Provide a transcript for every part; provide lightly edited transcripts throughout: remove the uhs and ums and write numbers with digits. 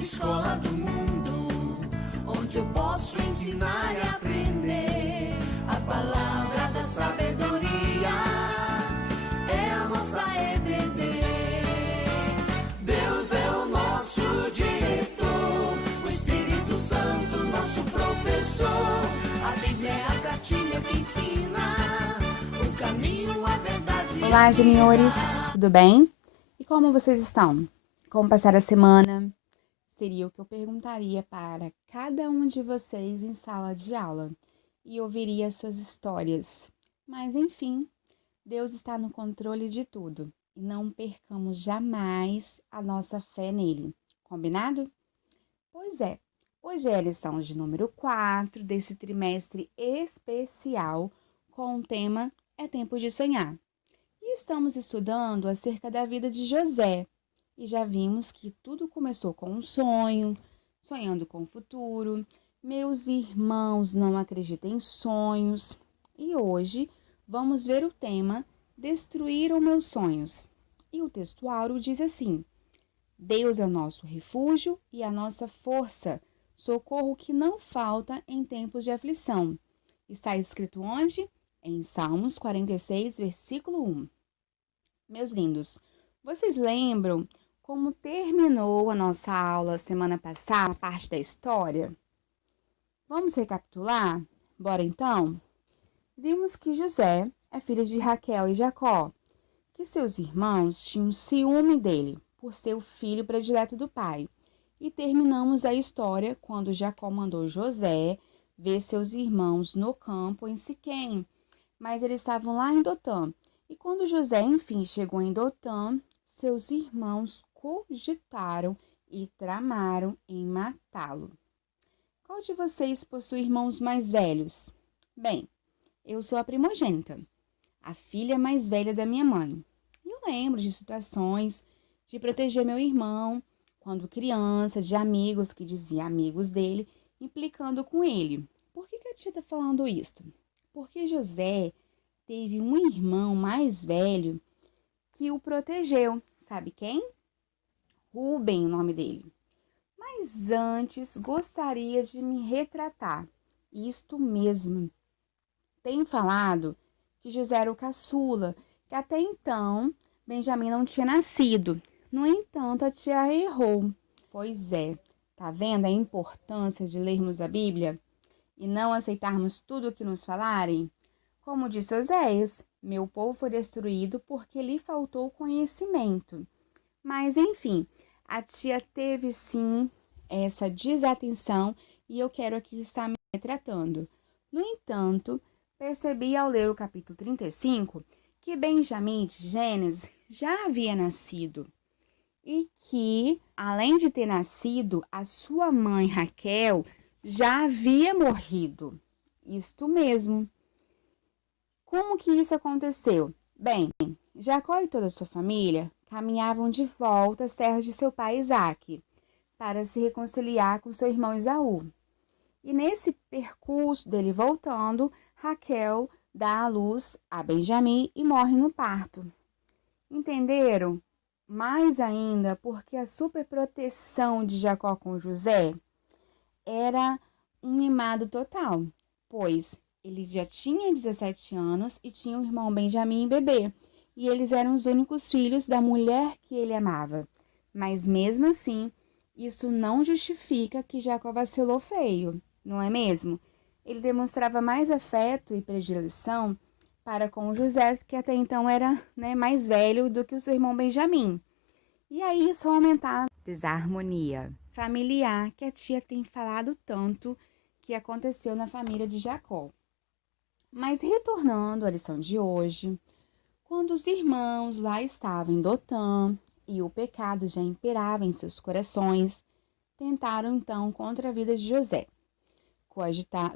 escola do mundo, onde eu posso ensinar e aprender. A palavra da sabedoria é a nossa EBD. Deus é o nosso diretor, o Espírito Santo nosso professor. A Bíblia é a cartilha que ensina o caminho, a verdade. Olá, juniores, tudo bem? E como vocês estão? Como passaram a semana? Seria o que eu perguntaria para cada um de vocês em sala de aula e ouviria suas histórias. Mas, enfim, Deus está no controle de tudo e não percamos jamais a nossa fé nele. Combinado? Pois é, hoje é a lição de número 4 desse trimestre especial com o tema É Tempo de Sonhar. E estamos estudando acerca da vida de José. E já vimos que tudo começou com um sonho, sonhando com o futuro. Meus irmãos não acreditam em sonhos. E hoje vamos ver o tema Destruíram meus sonhos. E o texto áureo diz assim: Deus é o nosso refúgio e a nossa força, socorro que não falta em tempos de aflição. Está escrito onde? Em Salmos 46, versículo 1. Meus lindos, vocês lembram como terminou a nossa aula semana passada, a parte da história? Vamos recapitular? Bora então? Vimos que José é filho de Raquel e Jacó, que seus irmãos tinham ciúme dele, por ser o filho predileto do pai. E terminamos a história quando Jacó mandou José ver seus irmãos no campo em Siquém, mas eles estavam lá em Dotã. E quando José, enfim, chegou em Dotã, seus irmãos cogitaram e tramaram em matá-lo. Qual de vocês possui irmãos mais velhos? Bem, eu sou a primogênita, a filha mais velha da minha mãe. E eu lembro de situações de proteger meu irmão, quando criança, de amigos que diziam amigos dele, implicando com ele. Por que a tia está falando isso? Porque José teve um irmão mais velho que o protegeu. Sabe quem? Rubem, o nome dele. Mas antes gostaria de me retratar. Isto mesmo. Tenho falado que José era o caçula, que até então Benjamim não tinha nascido. No entanto, a tia errou. Pois é, tá vendo a importância de lermos a Bíblia e não aceitarmos tudo o que nos falarem? Como disse Oséias, meu povo foi destruído porque lhe faltou conhecimento. Mas, enfim, a tia teve sim essa desatenção e eu quero aqui estar me retratando. No entanto, percebi ao ler o capítulo 35 que Benjamim de Gênesis já havia nascido e que, além de ter nascido, a sua mãe Raquel já havia morrido. Isto mesmo. Como que isso aconteceu? Bem, Jacó e toda a sua família caminhavam de volta às terras de seu pai Isaque para se reconciliar com seu irmão Esaú. E nesse percurso dele voltando, Raquel dá à luz a Benjamim e morre no parto. Entenderam? Mais ainda porque a superproteção de Jacó com José era um mimado total, pois ele já tinha 17 anos e tinha um irmão Benjamim bebê, e eles eram os únicos filhos da mulher que ele amava. Mas mesmo assim, isso não justifica que Jacó vacilou feio, não é mesmo? Ele demonstrava mais afeto e predileção para com José, que até então era mais velho do que o seu irmão Benjamim. E aí isso aumentava a desarmonia familiar que a tia tem falado tanto que aconteceu na família de Jacó. Mas retornando à lição de hoje, quando os irmãos lá estavam em Dotã e o pecado já imperava em seus corações, tentaram então contra a vida de José.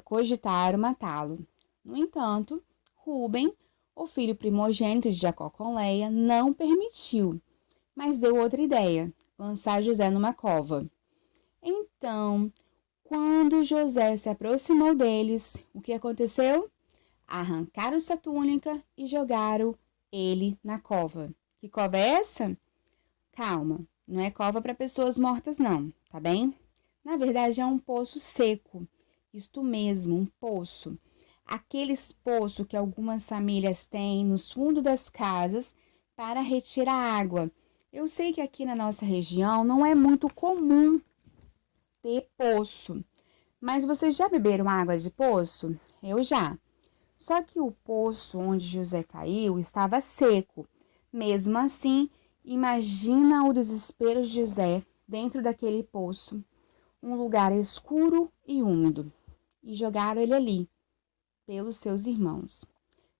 Cogitaram matá-lo. No entanto, Rúben, o filho primogênito de Jacó com Leia, não permitiu, mas deu outra ideia, lançar José numa cova. Então, quando José se aproximou deles, o que aconteceu? Arrancaram sua túnica e jogaram ele na cova. Que cova é essa? Calma, Não é cova para pessoas mortas, não, tá bem? Na verdade, é um poço seco. Isto mesmo, um poço. Aqueles poços que algumas famílias têm nos fundos das casas para retirar água. Eu sei que aqui na nossa região não é muito comum ter poço, mas vocês já beberam água de poço? Eu já. Só que o poço onde José caiu estava seco. Mesmo assim, imagina o desespero de José dentro daquele poço, um lugar escuro e úmido, e jogaram ele ali, pelos seus irmãos.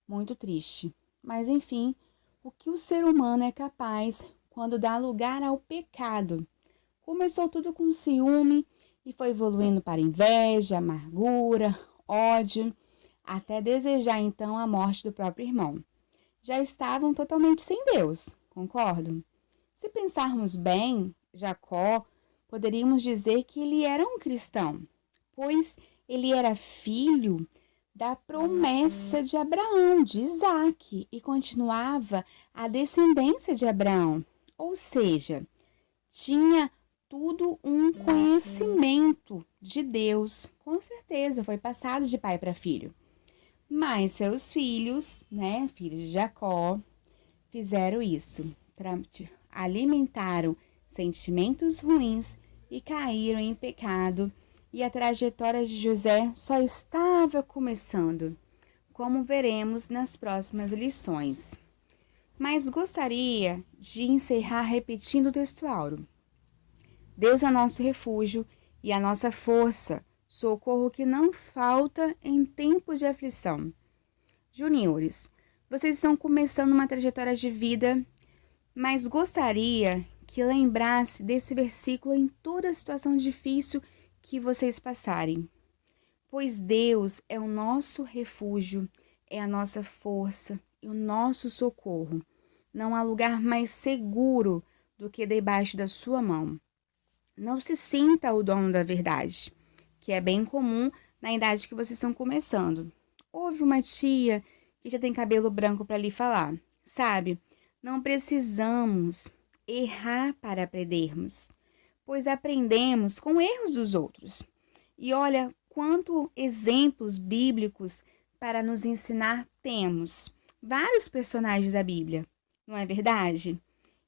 Muito triste. Mas enfim, o que o ser humano é capaz quando dá lugar ao pecado? Começou tudo com ciúme e foi evoluindo para inveja, amargura, ódio, até desejar então a morte do próprio irmão. Já estavam totalmente sem Deus, concordam? Se pensarmos bem, Jacó, poderíamos dizer que ele era um cristão, pois ele era filho da promessa de Abraão, de Isaque, e continuava a descendência de Abraão. Ou seja, tinha tudo um conhecimento de Deus. Com certeza, foi passado de pai para filho. Mas seus filhos, filhos de Jacó, fizeram isso. Alimentaram sentimentos ruins e caíram em pecado. E a trajetória de José só estava começando, como veremos nas próximas lições. Mas gostaria de encerrar repetindo o texto áureo. Deus é nosso refúgio e a nossa força, socorro que não falta em tempos de aflição. Juniores, vocês estão começando uma trajetória de vida, mas gostaria que lembrasse desse versículo em toda situação difícil que vocês passarem. Pois Deus é o nosso refúgio, é a nossa força e o nosso socorro. Não há lugar mais seguro do que debaixo da sua mão. Não se sinta o dono da verdade, que é bem comum na idade que vocês estão começando. Houve uma tia que já tem cabelo branco para lhe falar. Sabe, não precisamos errar para aprendermos, pois aprendemos com erros dos outros. E olha quantos exemplos bíblicos para nos ensinar temos. Vários personagens da Bíblia, não é verdade?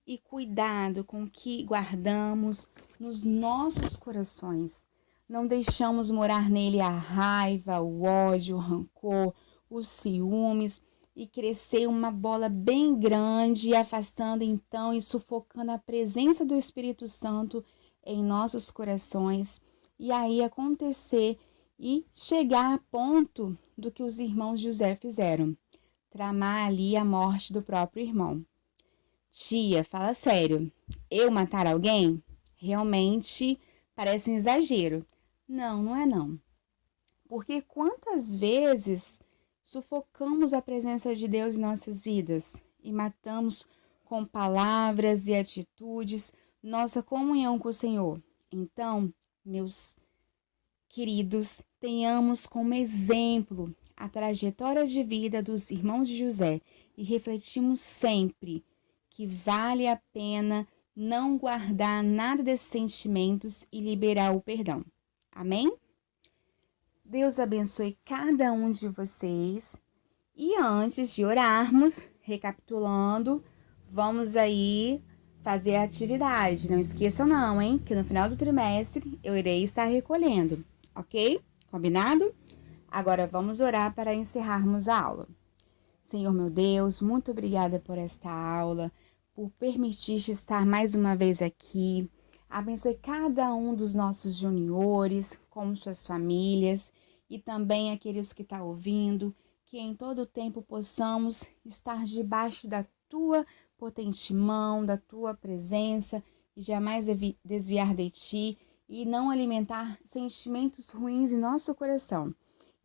E cuidado com o que guardamos nos nossos corações. Não deixamos morar nele a raiva, o ódio, o rancor, os ciúmes e crescer uma bola bem grande, afastando então e sufocando a presença do Espírito Santo em nossos corações. E aí acontecer e chegar a ponto do que os irmãos José fizeram, tramar ali a morte do próprio irmão. Tia, fala sério, eu matar alguém? Realmente parece um exagero. Não, não é não. Porque quantas vezes sufocamos a presença de Deus em nossas vidas e matamos com palavras e atitudes nossa comunhão com o Senhor. Então, meus queridos, tenhamos como exemplo a trajetória de vida dos irmãos de José e refletimos sempre que vale a pena não guardar nada desses sentimentos e liberar o perdão. Amém? Deus abençoe cada um de vocês. E antes de orarmos, recapitulando, vamos aí fazer a atividade. Não esqueçam não, hein? Que no final do trimestre eu irei estar recolhendo, ok? Combinado? Agora vamos orar para encerrarmos a aula. Senhor meu Deus, muito obrigada por esta aula, por permitir estar mais uma vez aqui. Abençoe cada um dos nossos juniores, com suas famílias e também aqueles que estão ouvindo, que em todo o tempo possamos estar debaixo da Tua potente mão, da Tua presença e jamais desviar de Ti e não alimentar sentimentos ruins em nosso coração.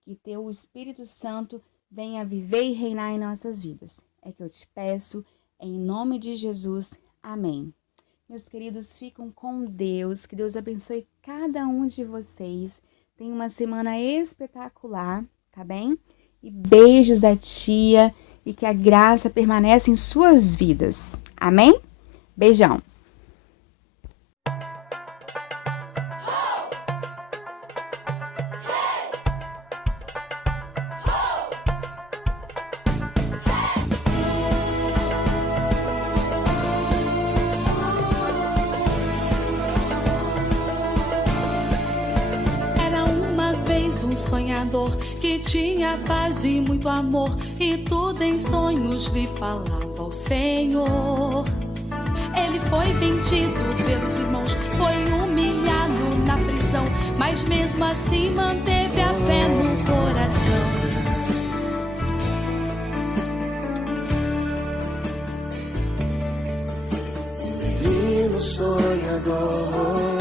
Que Teu Espírito Santo venha viver e reinar em nossas vidas. É que eu te peço, em nome de Jesus. Amém. Meus queridos, ficam com Deus. Que Deus abençoe cada um de vocês. Tenha uma semana espetacular, tá bem? E beijos da tia e que a graça permaneça em suas vidas. Amém? Beijão! sonhador que tinha paz e muito amor, e tudo em sonhos lhe falava ao Senhor. Ele foi vendido pelos irmãos, foi humilhado na prisão, mas mesmo assim manteve a fé no coração. Menino sonhador,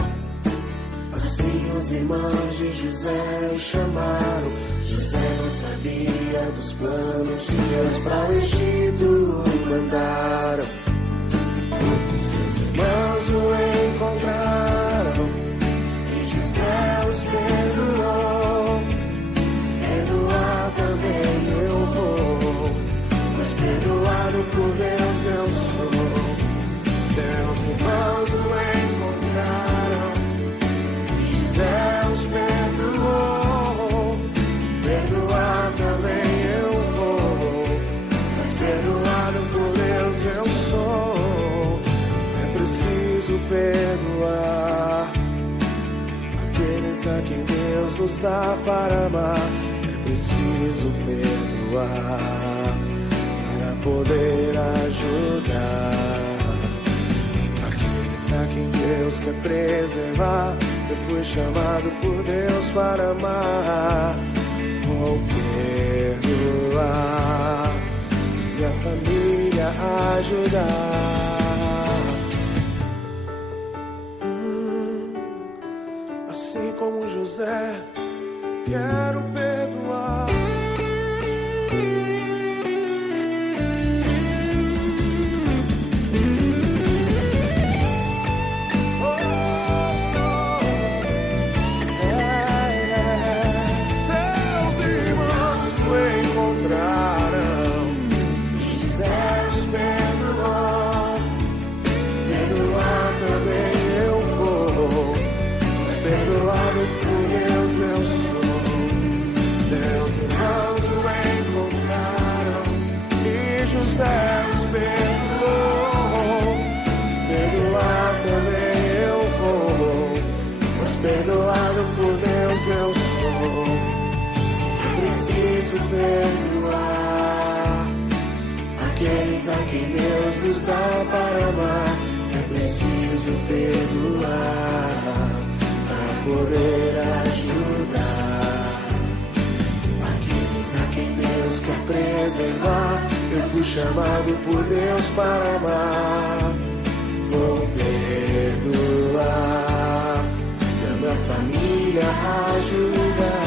assim os irmãos de José o chamaram. José não sabia dos planos de Deus, para o Egito o mandaram. Seus irmãos o encontraram e José os perdoou. Perdoar também eu vou, pois perdoado por Deus eu sou. Seus irmãos o encontraram e José os perdoou. Perdoar também eu vou, mas perdoado por Deus eu sou. É preciso perdoar aqueles a quem Deus nos dá para amar. É preciso perdoar para poder ajudar aqueles a quem Deus quer preservar. Eu fui chamado por Deus para amar. Vou perdoar e a família ajudar. Assim como José, quero perdoar. Perdoado por Deus eu sou. Preciso perdoar aqueles a quem Deus nos dá para amar. É preciso perdoar para poder ajudar aqueles a quem Deus quer preservar. Eu fui chamado por Deus para amar. Vou perdoar, a família ajuda.